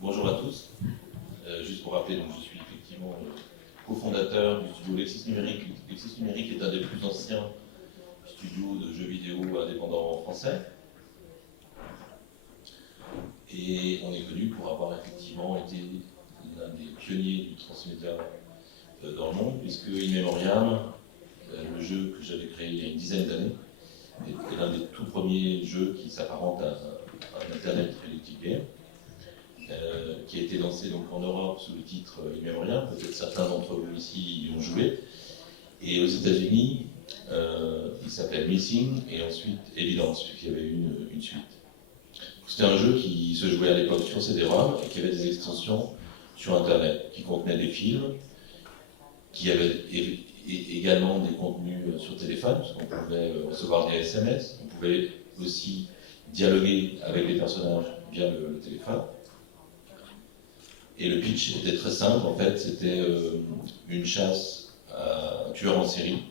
Bonjour à tous. Juste pour rappeler, donc, je suis effectivement cofondateur du studio Lexis Numérique. Lexis Numérique est un des plus anciens studios de jeux vidéo indépendants français. Et on est connu pour avoir effectivement été l'un des pionniers du transmédia dans le monde, puisque In Memoriam, le jeu que j'avais créé il y a une dizaine d'années, est l'un des tout premiers jeux qui s'apparente à un Internet Electric Game. Qui a été lancé donc en Europe sous le titre In Memoriam, peut-être certains d'entre vous ici y ont joué, et aux États-Unis il s'appelle Missing, et ensuite Evidence, puisqu'il y avait eu une suite. C'était un jeu qui se jouait à l'époque sur CD-ROM et qui avait des extensions sur Internet, qui contenaient des films, qui avaient également des contenus sur téléphone, parce qu'on pouvait recevoir des SMS, on pouvait aussi dialoguer avec les personnages via le téléphone. Et le pitch était très simple, en fait, c'était une chasse à un tueur en série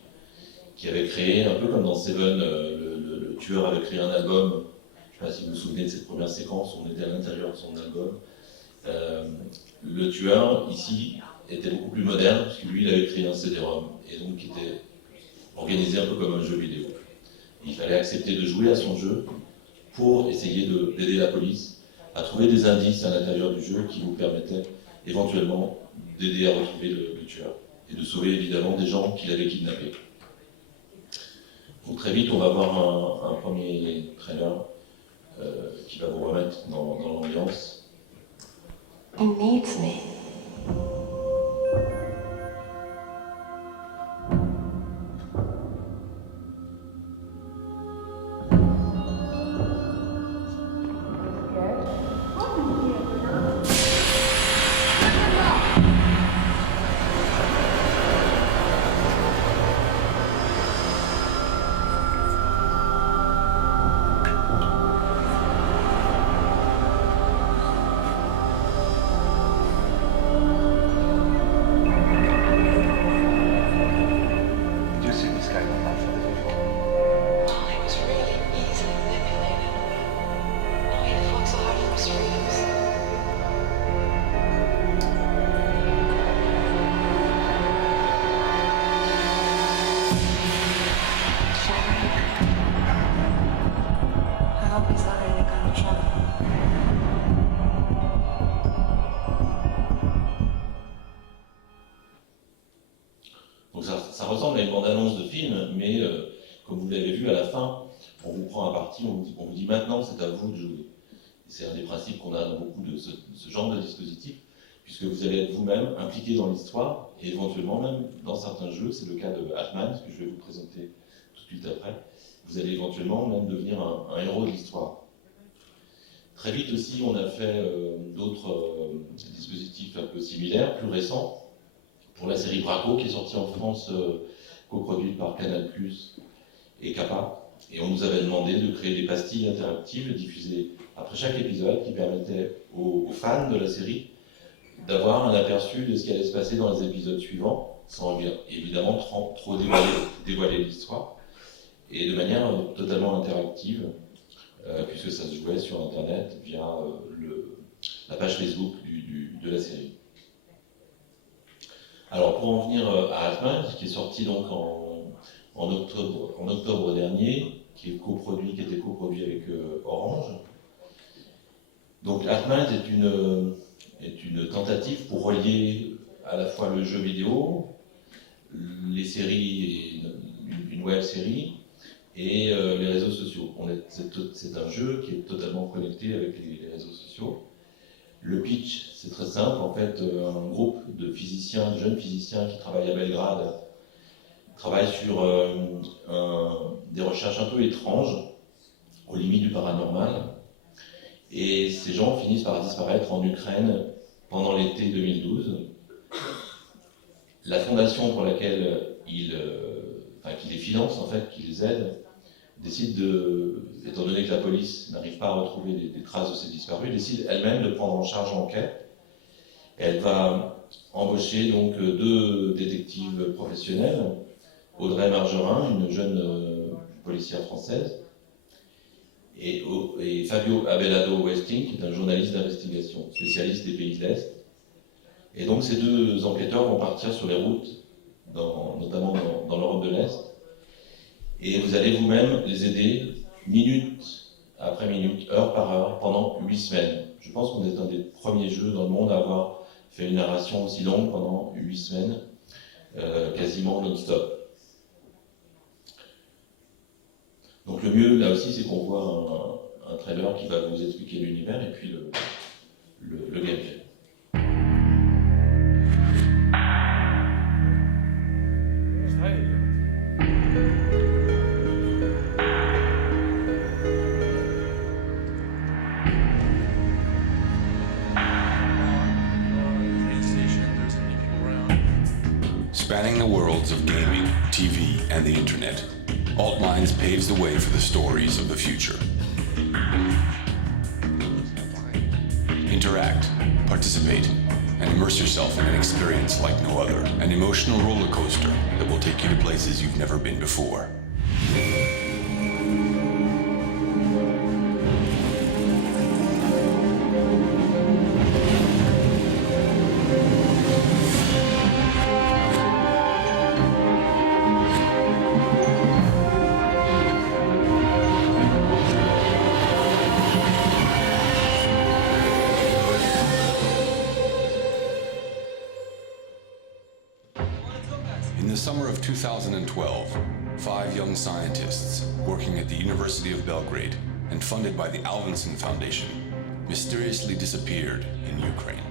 qui avait créé, un peu comme dans Seven, le tueur avait créé un album. Je ne sais pas si vous vous souvenez de cette première séquence où on était à l'intérieur de son album. Le tueur, ici, était beaucoup plus moderne, parce que lui, il avait créé un CD-ROM, et donc qui était organisé un peu comme un jeu vidéo. Et il fallait accepter de jouer à son jeu pour essayer d'aider la police à trouver des indices à l'intérieur du jeu qui vous permettaient éventuellement d'aider à retrouver le tueur et de sauver évidemment des gens qu'il avait kidnappés. Donc très vite, on va voir un premier trailer qui va vous remettre dans l'ambiance. It needs me. Donc ça ressemble à une bande-annonce de film, mais comme vous l'avez vu à la fin, on vous prend un parti, on vous dit maintenant c'est à vous de jouer. C'est un des principes qu'on a dans beaucoup de ce genre de dispositif, puisque vous allez être vous-même impliqué dans l'histoire, et éventuellement même dans certains jeux, c'est le cas de Hatman, ce que je vais vous présenter tout de suite après, vous allez éventuellement même devenir un héros de l'histoire. Très vite aussi, on a fait d'autres dispositifs un peu similaires, plus récents, pour la série Braco, qui est sortie en France, coproduite par Canal+, et Kappa. Et on nous avait demandé de créer des pastilles interactives diffusées après chaque épisode qui permettaient aux fans de la série d'avoir un aperçu de ce qui allait se passer dans les épisodes suivants, sans évidemment trop dévoiler l'histoire, et de manière totalement interactive, puisque ça se jouait sur Internet via la page Facebook de la série. Alors pour en venir à Hatman, qui est sorti donc en octobre dernier, qui était coproduit avec Orange. Donc Hatman est une tentative pour relier à la fois le jeu vidéo, les séries, une web série, et les réseaux sociaux. C'est un jeu qui est totalement connecté avec les réseaux sociaux. Le pitch, c'est très simple. En fait, un groupe de physiciens, de jeunes physiciens qui travaillent à Belgrade, travaillent sur des recherches un peu étranges, aux limites du paranormal. Et ces gens finissent par disparaître en Ukraine pendant l'été 2012. La fondation pour laquelle qui les finance, en fait, qui les aide, décide étant donné que la police n'arrive pas à retrouver des traces de ces disparus, décide elle-même de prendre en charge l'enquête. Elle va embaucher donc 2 détectives professionnels, Audrey Margerin, une jeune policière française, et Fabio Abelardo Westing, qui est un journaliste d'investigation, spécialiste des pays de l'Est. Et donc ces deux enquêteurs vont partir sur les routes, notamment dans l'Europe de l'Est, et vous allez vous-même les aider minute après minute, heure par heure, pendant 8 semaines. Je pense qu'on est un des premiers jeux dans le monde à avoir fait une narration aussi longue pendant 8 semaines, quasiment non-stop. Donc le mieux, là aussi, c'est qu'on voit un trailer qui va vous expliquer l'univers et puis le gameplay. Spanning the worlds of gaming, TV, and the internet, Altminds paves the way for the stories of the future. Interact, participate, and immerse yourself in an experience like no other. An emotional roller coaster that will take you to places you've never been before. In the summer of 2012, 5 young scientists working at the University of Belgrade and funded by the Alvinson Foundation mysteriously disappeared in Ukraine.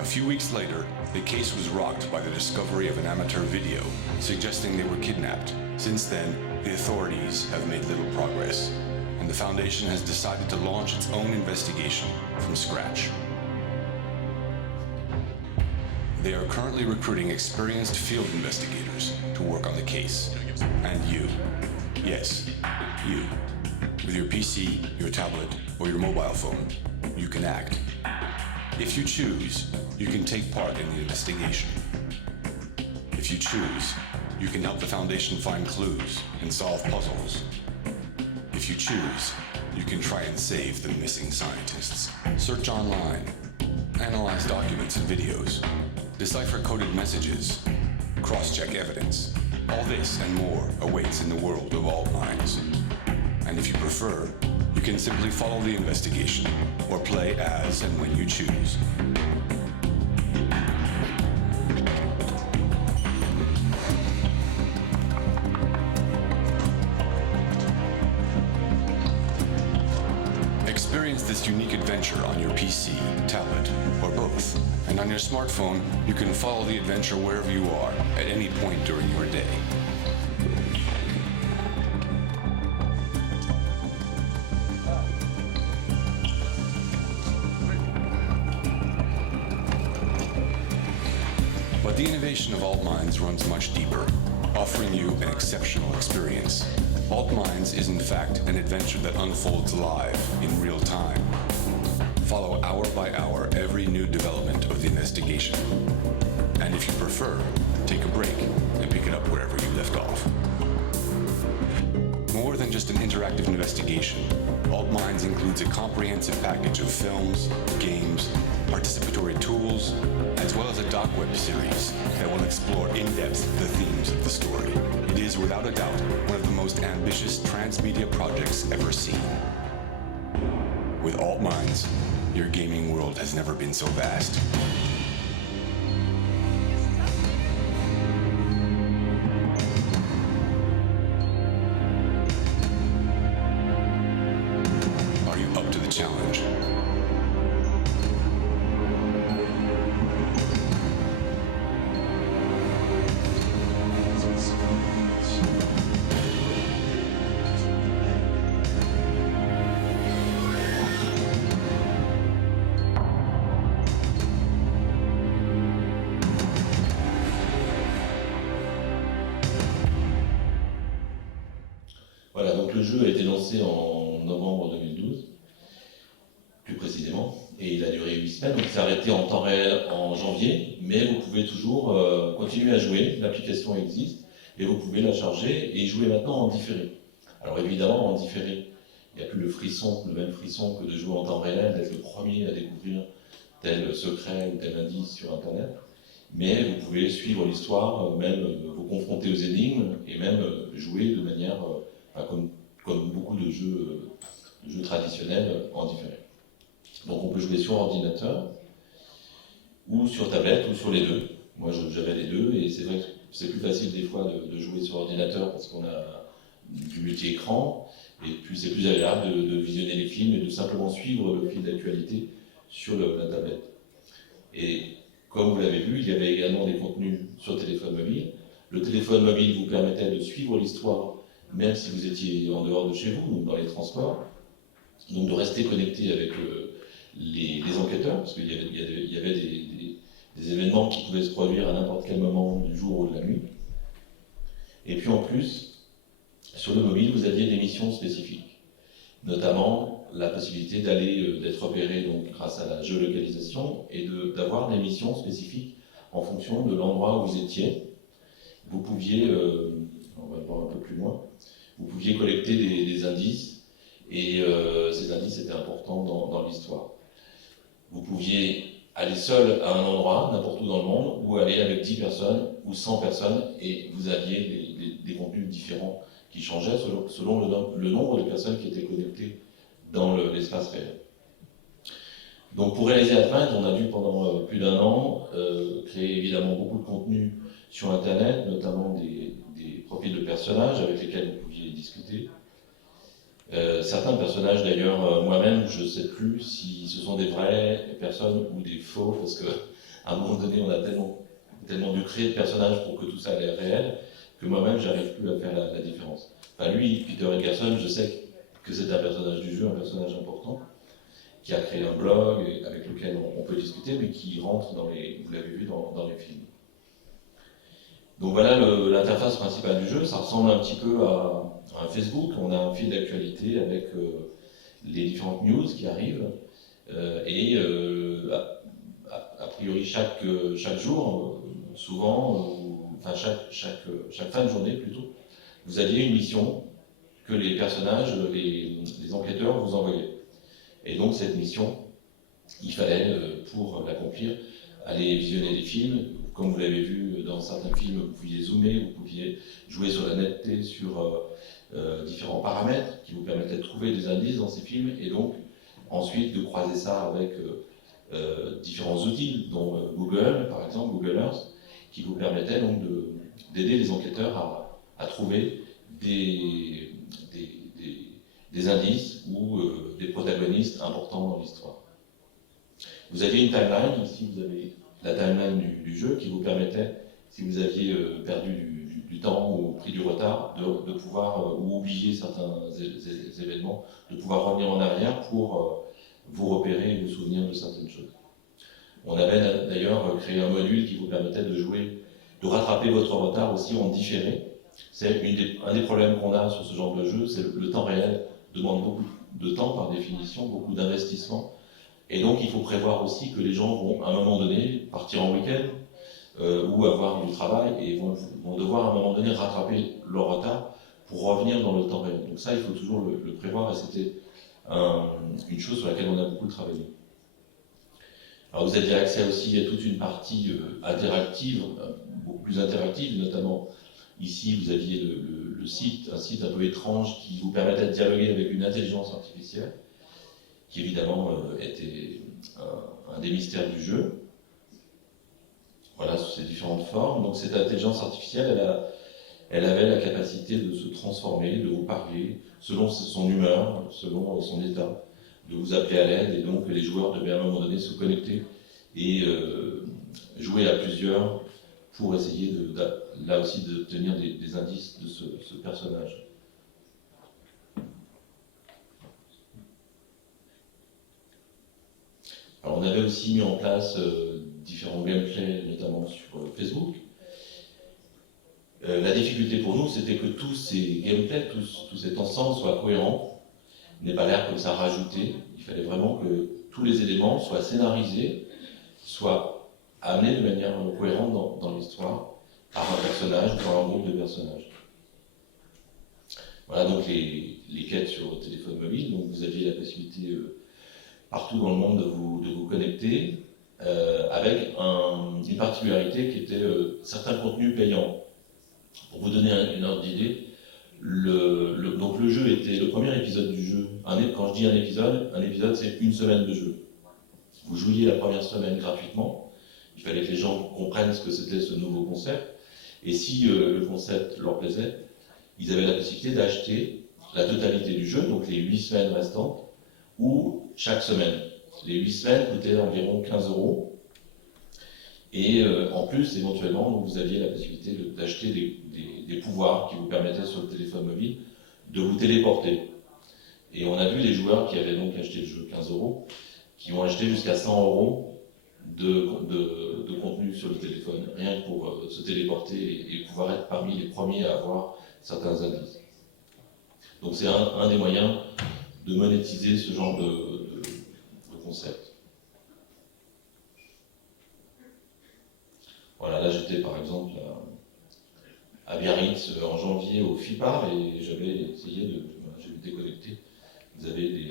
A few weeks later, the case was rocked by the discovery of an amateur video suggesting they were kidnapped. Since then, the authorities have made little progress, and the foundation has decided to launch its own investigation from scratch. They are currently recruiting experienced field investigators to work on the case. And you, yes, you, with your PC, your tablet, or your mobile phone, you can act. If you choose, you can take part in the investigation. If you choose, you can help the Foundation find clues and solve puzzles. If you choose, you can try and save the missing scientists. Search online, analyze documents and videos, decipher coded messages, cross-check evidence. All this and more awaits in the world of Altminds. And if you prefer, you can simply follow the investigation or play as and when you choose. Experience this unique adventure on your PC, tablet, or both. And on your smartphone, you can follow the adventure wherever you are, at any point during your day. But the innovation of Altminds runs much deeper, offering you an exceptional experience. Altminds is in fact an adventure that unfolds live in real time. Follow hour by hour every new development of the investigation. And if you prefer, take a break and pick it up wherever you left off. More than just an interactive investigation, Altminds includes a comprehensive package of films, games, participatory tools, as well as a doc web series that will explore in depth the themes of the story. It is without a doubt one of the most ambitious transmedia projects ever seen. With Altminds, your gaming world has never been so vast. Are you up to the challenge? Voilà, donc le jeu a été lancé en novembre 2012, plus précisément, et il a duré 8 semaines, donc il s'est arrêté en temps réel en janvier, mais vous pouvez toujours continuer à jouer, l'application existe, et vous pouvez la charger et y jouer maintenant en différé. Alors évidemment, en différé, Il n'y a plus le même frisson que de jouer en temps réel, d'être le premier à découvrir tel secret ou tel indice sur Internet. Mais vous pouvez suivre l'histoire, même vous confronter aux énigmes et même jouer de manière, comme beaucoup de jeux traditionnels en différé. Donc on peut jouer sur ordinateur, ou sur tablette, ou sur les deux. Moi j'avais les deux, et c'est vrai que c'est plus facile des fois de jouer sur ordinateur parce qu'on a du multi-écran, et puis c'est plus agréable de visionner les films et de simplement suivre le fil d'actualité sur la tablette. Et comme vous l'avez vu, il y avait également des contenus sur téléphone mobile. Le téléphone mobile vous permettait de suivre l'histoire, même si vous étiez en dehors de chez vous, ou dans les transports. Donc de rester connecté avec les enquêteurs, parce qu'il y avait des événements qui pouvaient se produire à n'importe quel moment du jour ou de la nuit. Et puis en plus, sur le mobile, vous aviez des missions spécifiques, notamment la possibilité d'être repéré donc, grâce à la géolocalisation et d'avoir des missions spécifiques en fonction de l'endroit où vous étiez. Vous pouviez, on va le voir un peu plus loin, vous pouviez collecter des indices, et ces indices étaient importants dans l'histoire. Vous pouviez aller seul à un endroit, n'importe où dans le monde, ou aller avec 10 personnes ou 100 personnes, et vous aviez des contenus différents qui changeaient selon le nombre de personnes qui étaient connectées dans l'espace réel. Donc pour réaliser Atmine, on a dû pendant plus d'1 an créer évidemment beaucoup de contenu sur Internet, notamment des profils de personnages avec lesquels vous pouviez discuter. Certains personnages d'ailleurs, moi-même, je ne sais plus si ce sont des vraies personnes ou des faux, parce qu'à un moment donné, on a tellement dû créer de personnages pour que tout ça ait l'air réel, que moi-même, j'arrive plus à faire la différence. Enfin lui, Peter Edgerton, je sais que c'est un personnage du jeu, un personnage important, qui a créé un blog avec lequel on peut discuter, mais qui rentre vous l'avez vu, dans les films. Donc voilà l'interface principale du jeu, ça ressemble un petit peu à un Facebook. On a un fil d'actualité avec les différentes news qui arrivent, et a priori chaque jour, souvent, enfin chaque fin de journée plutôt, vous aviez une mission que les personnages, les enquêteurs vous envoyaient. Et donc cette mission, il fallait, pour l'accomplir, aller visionner des films. Comme vous l'avez vu dans certains films, vous pouviez zoomer, vous pouviez jouer sur la netteté, sur différents paramètres qui vous permettaient de trouver des indices dans ces films, et donc ensuite de croiser ça avec différents outils, dont Google, par exemple, Google Earth, qui vous permettaient donc d'aider les enquêteurs à trouver des indices ou des protagonistes importants dans l'histoire. Vous avez une timeline, ici vous avez la timeline du jeu qui vous permettait, si vous aviez perdu du temps ou pris du retard, de pouvoir, ou oublier certains événements, de pouvoir revenir en arrière pour vous repérer et vous souvenir de certaines choses. On avait d'ailleurs créé un module qui vous permettait de rattraper votre retard aussi en différé. C'est un des problèmes qu'on a sur ce genre de jeu, c'est le temps réel demande beaucoup de temps par définition, beaucoup d'investissement. Et donc il faut prévoir aussi que les gens vont à un moment donné partir en week-end ou avoir du travail et vont devoir à un moment donné rattraper leur retard pour revenir dans le temps réel. Donc ça, il faut toujours le prévoir, et c'était une chose sur laquelle on a beaucoup travaillé. Alors vous aviez accès aussi à toute une partie interactive, beaucoup plus interactive, notamment ici vous aviez le site, un site un peu étrange qui vous permettait de dialoguer avec une intelligence artificielle, qui évidemment était un des mystères du jeu. Voilà, sous ses différentes formes. Donc cette intelligence artificielle, elle avait la capacité de se transformer, de vous parler, selon son humeur, selon son état, de vous appeler à l'aide, et donc les joueurs devaient à un moment donné se connecter et jouer à plusieurs pour essayer là aussi d'obtenir des indices de ce personnage. Alors on avait aussi mis en place différents gameplays, notamment sur Facebook. La difficulté pour nous, c'était que tous ces gameplays, tout cet ensemble soit cohérent, n'ait pas l'air comme ça rajouté. Il fallait vraiment que tous les éléments soient scénarisés, soient amenés de manière cohérente dans l'histoire, par un personnage, dans un groupe de personnages. Voilà, donc les les quêtes sur votre téléphone mobile. Donc vous aviez la possibilité partout dans le monde de vous connecter, avec une particularité qui était certains contenus payants. Pour vous donner une ordre d'idée, donc le jeu était le premier épisode du jeu. Quand je dis un épisode c'est une semaine de jeu. Vous jouiez la première semaine gratuitement. Il fallait que les gens comprennent ce que c'était ce nouveau concept. Et si le concept leur plaisait, ils avaient la possibilité d'acheter la totalité du jeu, donc les 8 semaines restantes, ou chaque semaine. Les 8 semaines coûtaient environ 15 €. Et en plus, éventuellement, vous aviez la possibilité d'acheter des pouvoirs qui vous permettaient sur le téléphone mobile de vous téléporter. Et on a vu les joueurs qui avaient donc acheté le jeu 15 €, qui ont acheté jusqu'à 100 € de contenu sur le téléphone, rien que pour se téléporter et pouvoir être parmi les premiers à avoir certains indices. Donc c'est un des moyens de monétiser ce genre de concept. Voilà, là j'étais par exemple à Biarritz en janvier au FIPAR et j'avais essayé j'ai déconnecté. Vous avez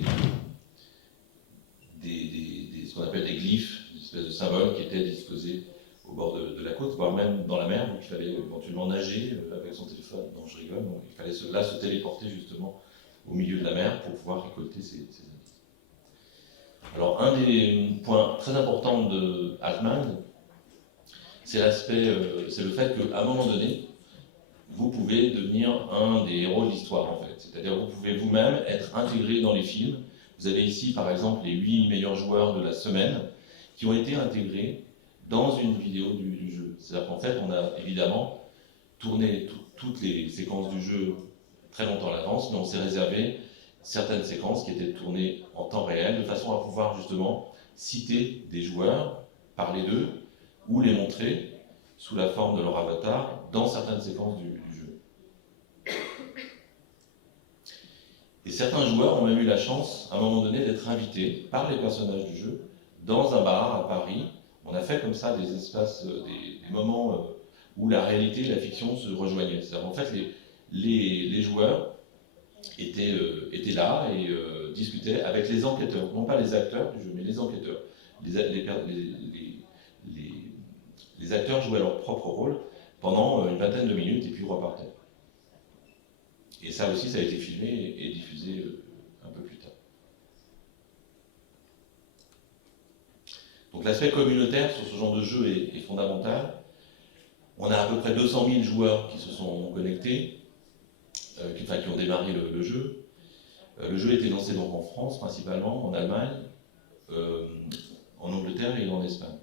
ce qu'on appelle des glyphes, des espèces de symboles qui étaient disposés au bord de la côte, voire même dans la mer, donc il fallait éventuellement nager avec son téléphone. Non, je rigole, donc il fallait se téléporter justement au milieu de la mer pour pouvoir récolter ces indices. Alors un des points très importants de Altman, c'est le fait qu'à un moment donné, vous pouvez devenir un des héros de l'histoire en fait. C'est-à-dire que vous pouvez vous-même être intégré dans les films. Vous avez ici par exemple les 8 meilleurs joueurs de la semaine qui ont été intégrés dans une vidéo du jeu. C'est-à-dire qu'en fait, on a évidemment tourné toutes les séquences du jeu très longtemps à l'avance, mais on s'est réservé certaines séquences qui étaient tournées en temps réel, de façon à pouvoir justement citer des joueurs, parler d'eux, ou les montrer sous la forme de leur avatar dans certaines séquences du jeu. Et certains joueurs ont même eu la chance, à un moment donné, d'être invités par les personnages du jeu dans un bar à Paris. On a fait comme ça des espaces, des moments où la réalité et la fiction se rejoignaient. C'est-à-dire, en fait, les joueurs étaient là et discutaient avec les enquêteurs, non pas les acteurs du jeu, mais les enquêteurs. Les acteurs jouaient leur propre rôle pendant une vingtaine de minutes et puis repartaient. Et ça aussi, ça a été filmé et diffusé un peu plus tard. Donc l'aspect communautaire sur ce genre de jeu est fondamental. On a à peu près 200 000 joueurs qui se sont connectés, qui ont démarré le jeu. Le jeu a été lancé donc en France principalement, en Allemagne, en Angleterre et en Espagne.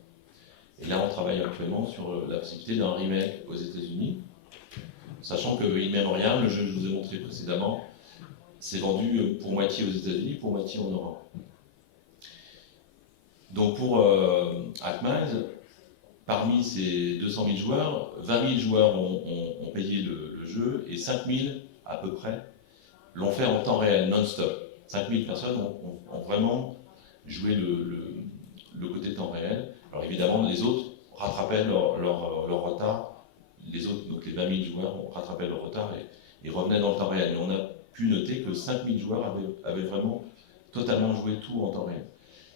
Et là, on travaille actuellement sur la possibilité d'un remake aux États-Unis, sachant que In Memoriam, le jeu que je vous ai montré précédemment, s'est vendu pour moitié aux États-Unis, pour moitié en Europe. Donc pour Altman, parmi ces 200 000 joueurs, 20 000 joueurs ont payé le jeu et 5 000 à peu près l'ont fait en temps réel, non-stop. 5 000 personnes ont vraiment joué le côté temps réel. Alors évidemment, les autres rattrapaient leur retard. Les autres, donc les 20 000 joueurs, rattrapaient leur retard et revenaient dans le temps réel. Mais on a pu noter que 5 000 joueurs avaient vraiment totalement joué tout en temps réel.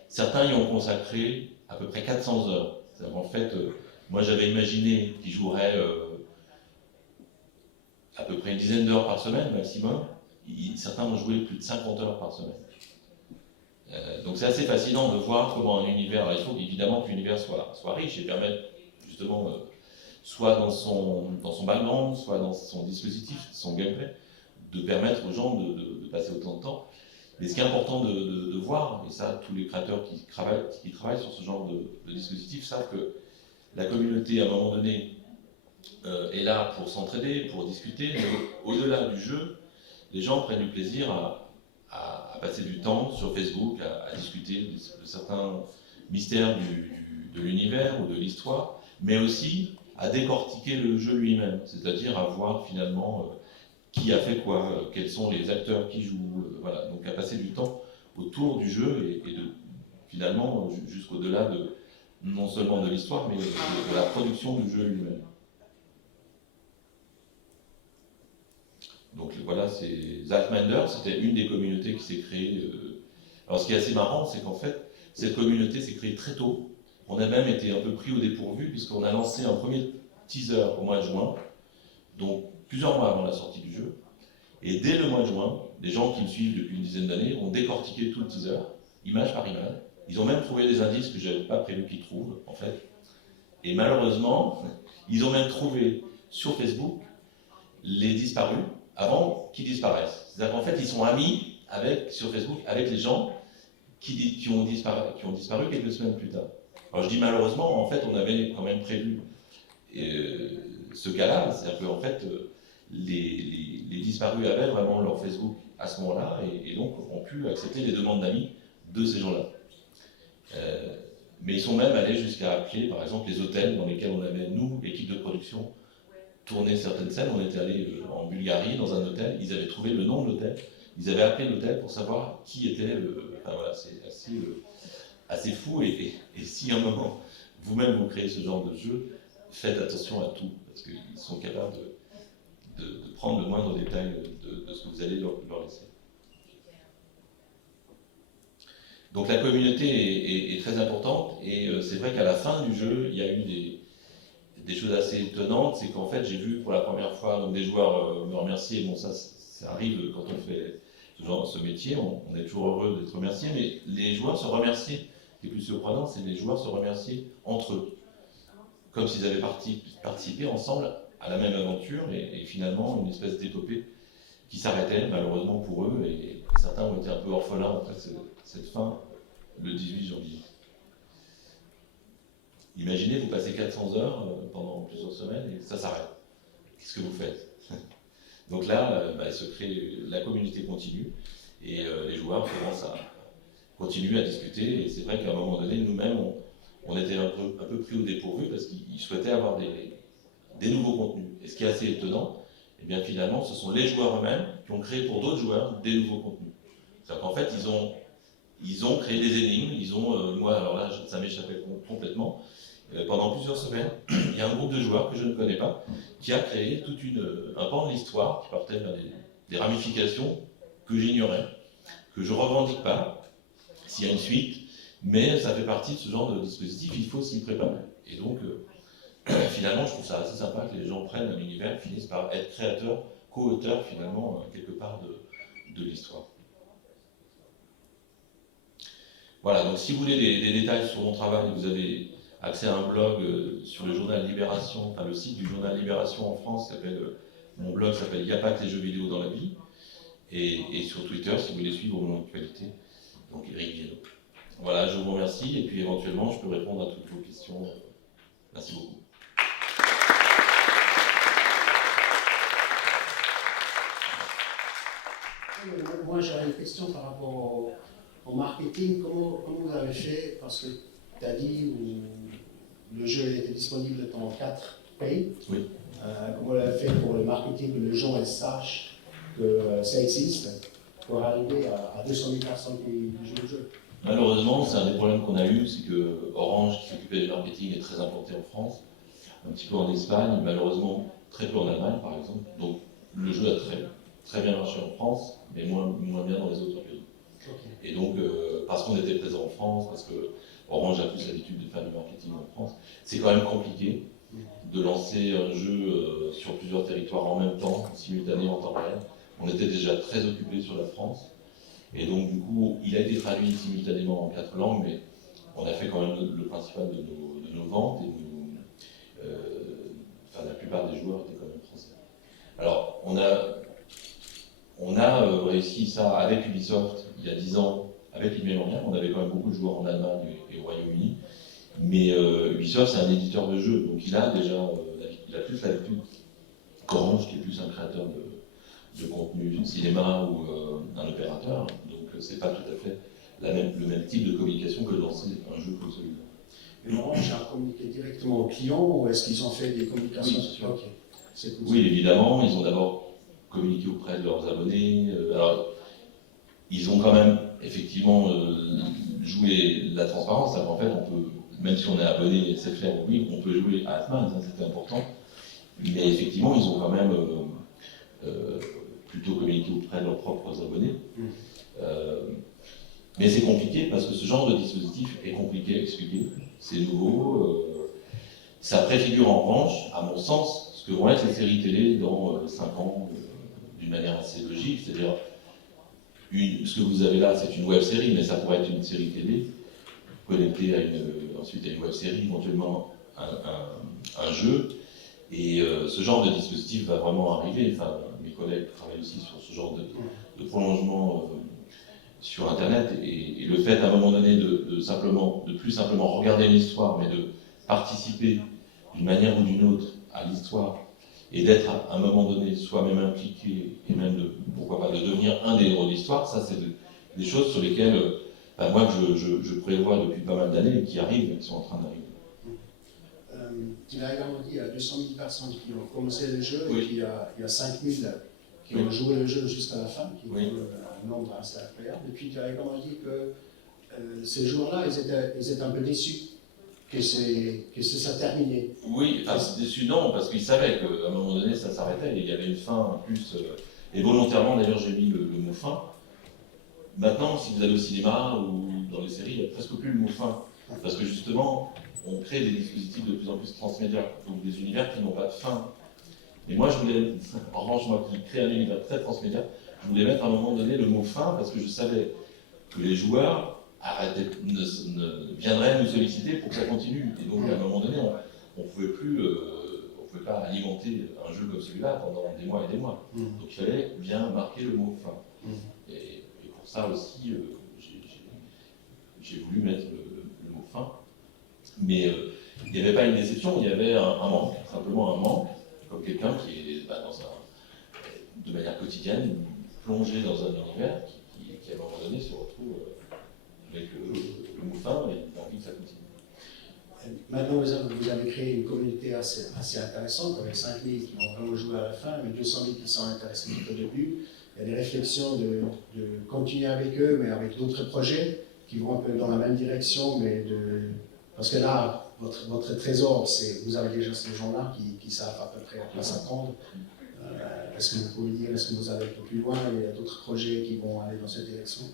Certains y ont consacré à peu près 400 heures. En fait, moi j'avais imaginé qu'ils joueraient à peu près une dizaine d'heures par semaine maximum. Certains ont joué plus de 50 heures par semaine. Donc c'est assez fascinant de voir comment un univers, il faut évidemment que l'univers soit riche et permette justement, soit dans son background, soit dans son dispositif, son gameplay, de permettre aux gens de passer autant de temps. Mais ce qui est important de voir, et ça tous les créateurs qui travaillent sur ce genre de dispositif savent que la communauté à un moment donné est là pour s'entraider, pour discuter, mais au-delà du jeu, les gens prennent du plaisir à passer du temps sur Facebook, à discuter de certains mystères de l'univers ou de l'histoire, mais aussi à décortiquer le jeu lui-même, c'est-à-dire à voir finalement qui a fait quoi, quels sont les acteurs qui jouent, voilà, donc à passer du temps autour du jeu et finalement jusqu'au-delà non seulement de l'histoire, mais de la production du jeu lui-même. Donc voilà, Zachmander, c'était une des communautés qui s'est créée. Alors ce qui est assez marrant, c'est qu'en fait, cette communauté s'est créée très tôt. On a même été un peu pris au dépourvu, puisqu'on a lancé un premier teaser au mois de juin, donc plusieurs mois avant la sortie du jeu. Et dès le mois de juin, les gens qui me suivent depuis une dizaine d'années ont décortiqué tout le teaser, image par image. Ils ont même trouvé des indices que je n'avais pas prévu qu'ils trouvent, en fait. Et malheureusement, ils ont même trouvé sur Facebook les disparus avant qu'ils disparaissent. C'est-à-dire qu'en fait, ils sont amis sur Facebook avec les gens qui ont disparu quelques semaines plus tard. Alors je dis malheureusement, en fait, on avait quand même prévu ce cas-là, c'est-à-dire qu'en fait, les disparus avaient vraiment leur Facebook à ce moment-là, et donc ont pu accepter les demandes d'amis de ces gens-là. Mais ils sont même allés jusqu'à appeler, par exemple, les hôtels dans lesquels on avait, nous, l'équipe de production, tourné certaines scènes. On était allé en Bulgarie, dans un hôtel, ils avaient trouvé le nom de l'hôtel, ils avaient appelé l'hôtel pour savoir qui était le... Enfin voilà, c'est assez fou, et si à un moment, vous-même vous créez ce genre de jeu, faites attention à tout, parce qu'ils sont capables de prendre le moindre détail de ce que vous allez leur laisser. Donc la communauté est très importante, et c'est vrai qu'à la fin du jeu, il y a eu des choses assez étonnantes. C'est qu'en fait, j'ai vu pour la première fois donc, des joueurs me remercier. Bon, ça arrive quand on fait ce métier, on est toujours heureux d'être remercié, mais les joueurs se remercient. Ce qui est plus surprenant, c'est que les joueurs se remercient entre eux, comme s'ils avaient participé ensemble à la même aventure, et finalement une espèce d'épopée qui s'arrêtait malheureusement pour eux, et certains ont été un peu orphelins après cette fin le 18 janvier. Imaginez, vous passez 400 heures pendant plusieurs semaines et ça s'arrête. Qu'est-ce que vous faites? Donc là, la communauté continue, et les joueurs commencent à continuer à discuter, et c'est vrai qu'à un moment donné, nous-mêmes, on était un peu pris au dépourvu parce qu'ils souhaitaient avoir des nouveaux contenus. Et ce qui est assez étonnant, eh bien finalement, ce sont les joueurs eux-mêmes qui ont créé pour d'autres joueurs des nouveaux contenus. C'est-à-dire qu'en fait, ils ont créé des énigmes, moi alors là, ça m'échappait complètement. Pendant plusieurs semaines, il y a un groupe de joueurs que je ne connais pas qui a créé un pan de l'histoire qui partait des ramifications que j'ignorais, que je ne revendique pas s'il y a une suite, mais ça fait partie de ce genre de dispositif, il faut s'y préparer. Et donc, finalement, je trouve ça assez sympa que les gens prennent un univers, finissent par être créateurs, co-auteurs finalement, quelque part de l'histoire. Voilà, donc si vous voulez des détails sur mon travail, vous avez accès à un blog sur le journal Libération, enfin le site du journal Libération en France, mon blog s'appelle Y a pas que les jeux vidéo dans la vie, et sur Twitter si vous voulez suivre mon actualité, donc Eric Viano. Voilà, je vous remercie, et puis éventuellement je peux répondre à toutes vos questions. Merci beaucoup. Moi j'avais une question par rapport au marketing. Comment vous avez fait? Parce que tu as dit que le jeu était disponible dans 4 pays. Oui. Comment vous avez fait pour le marketing, que les gens sachent que ça existe, pour arriver à 200 000 personnes qui jouent le jeu? Malheureusement, c'est un des problèmes qu'on a eu, c'est que Orange, qui s'occupait du marketing, est très implanté en France, un petit peu en Espagne, malheureusement très peu en Allemagne par exemple. Donc le jeu a très bien marché en France, mais moins bien dans les autres pays. Okay. Et donc, parce qu'on était présent en France, parce que Orange a plus l'habitude de faire du marketing en France, c'est quand même compliqué de lancer un jeu sur plusieurs territoires en même temps, simultanément en temps réel. On était déjà très occupés sur la France. Et donc, du coup, il a été traduit simultanément en 4 langues, mais on a fait quand même le principal de nos ventes, et la plupart des joueurs étaient quand même français. Alors, on a réussi ça avec Ubisoft il y a 10 ans, avec l'Imémorial. On avait quand même beaucoup de joueurs en Allemagne et au Royaume-Uni. Mais Ubisoft, c'est un éditeur de jeux, donc il a déjà il a plus l'habitude qu'Orange, qui est plus un créateur de contenu de cinéma ou un opérateur. Donc c'est pas tout à fait le même type de communication que de lancer un jeu comme celui-là. Et Orange a communiqué directement aux clients, ou est-ce qu'ils ont fait des communications? Oui, c'est sûr. Okay. Oui, évidemment, ils ont d'abord communiqué auprès de leurs abonnés. Alors, ils ont quand même effectivement joué la transparence. En fait, on peut, même si on est abonné, c'est clair, oui, on peut jouer à Atman, c'était important. Mais effectivement, ils ont quand même plutôt communiquer auprès de leurs propres abonnés. Mais c'est compliqué parce que ce genre de dispositif est compliqué à expliquer, c'est nouveau. Ça préfigure en revanche, à mon sens, ce que vont être les séries télé dans 5 ans, d'une manière assez logique, c'est-à-dire ce que vous avez là, c'est une web série, mais ça pourrait être une série télé connectée ensuite à une web série, éventuellement un jeu. Et ce genre de dispositif va vraiment arriver. Enfin, mes collègues travaillent aussi sur ce genre de prolongement sur Internet. Et le fait, à un moment donné, de plus simplement regarder une histoire, mais de participer d'une manière ou d'une autre à l'histoire, et d'être à un moment donné soi-même impliqué, et même, pourquoi pas, de devenir un des héros de l'histoire, ça, c'est des choses sur lesquelles, moi, je prévois depuis pas mal d'années, et qui arrivent, qui sont en train d'arriver. Tu l'as également dit, il y a 200 000 personnes qui ont commencé le jeu, Oui. et puis il y a 5 000 qui ont joué le jeu jusqu'à la fin, qui Oui. est un nombre assez incroyable. Et puis tu as également dit que ces jours-là, ils étaient un peu déçus que ça terminait. Oui, enfin, c'est déçu, non, parce qu'ils savaient qu'à un moment donné, ça s'arrêtait, et il y avait une fin en plus. Et volontairement, d'ailleurs, j'ai mis le mot fin. Maintenant, si vous allez au cinéma ou dans les séries, il n'y a presque plus le mot fin. Parce que justement, on crée des dispositifs de plus en plus transmédia, donc des univers qui n'ont pas de fin. Et moi, je voulais, en revanche, moi qui crée un univers très transmédia, je voulais mettre à un moment donné le mot fin parce que je savais que les joueurs viendraient nous solliciter pour que ça continue. Et donc, à un moment donné, on ne pouvait pas alimenter un jeu comme celui-là pendant des mois et des mois. Donc, il fallait bien marquer le mot fin. Et pour ça aussi, j'ai voulu mettre le mot fin. Mais il n'y avait pas une déception, il y avait un manque, simplement un manque, comme quelqu'un qui est de manière quotidienne plongé dans un univers qui à un moment donné se retrouve avec le mot fin et il a envie que ça continue. Maintenant, vous avez créé une communauté assez intéressante, avec 5 000 qui vont vraiment jouer à la fin, mais 200 000 qui sont intéressés au début. Il y a des réflexions de continuer avec eux, mais avec d'autres projets qui vont un peu dans la même direction, parce que là, votre trésor, vous avez déjà ces gens-là qui savent à peu près à quoi s'attendre. Est-ce que vous pouvez dire, est-ce que vous allez un peu plus loin, il y a d'autres projets qui vont aller dans cette direction?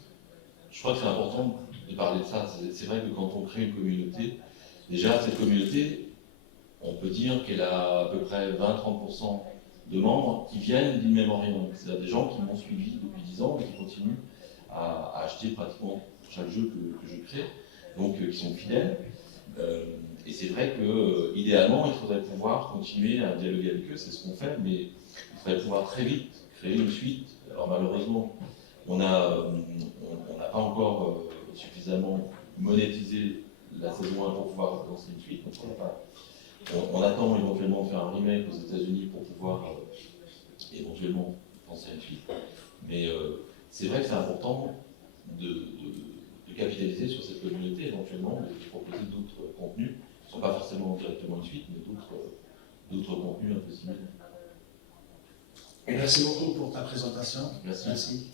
Je crois que c'est important de parler de ça. C'est vrai que quand on crée une communauté, déjà cette communauté, on peut dire qu'elle a à peu près 20-30% de membres qui viennent d'In-Memoriam. C'est-à-dire des gens qui m'ont suivi depuis 10 ans et qui continuent à acheter pratiquement chaque jeu que je crée, donc qui sont fidèles. Et c'est vrai que idéalement, il faudrait pouvoir continuer à dialoguer avec eux, c'est ce qu'on fait, mais il faudrait pouvoir très vite créer une suite. Alors malheureusement, on n'a pas encore suffisamment monétisé la saison 1 pour pouvoir lancer une suite. Donc on attend éventuellement de faire un remake aux États-Unis pour pouvoir éventuellement penser à une suite. Mais c'est vrai que c'est important de capitaliser sur cette communauté, éventuellement, et de proposer d'autres contenus qui ne sont pas forcément directement une suite, mais d'autres contenus un peu similaires. Merci beaucoup pour ta présentation. Merci. Merci.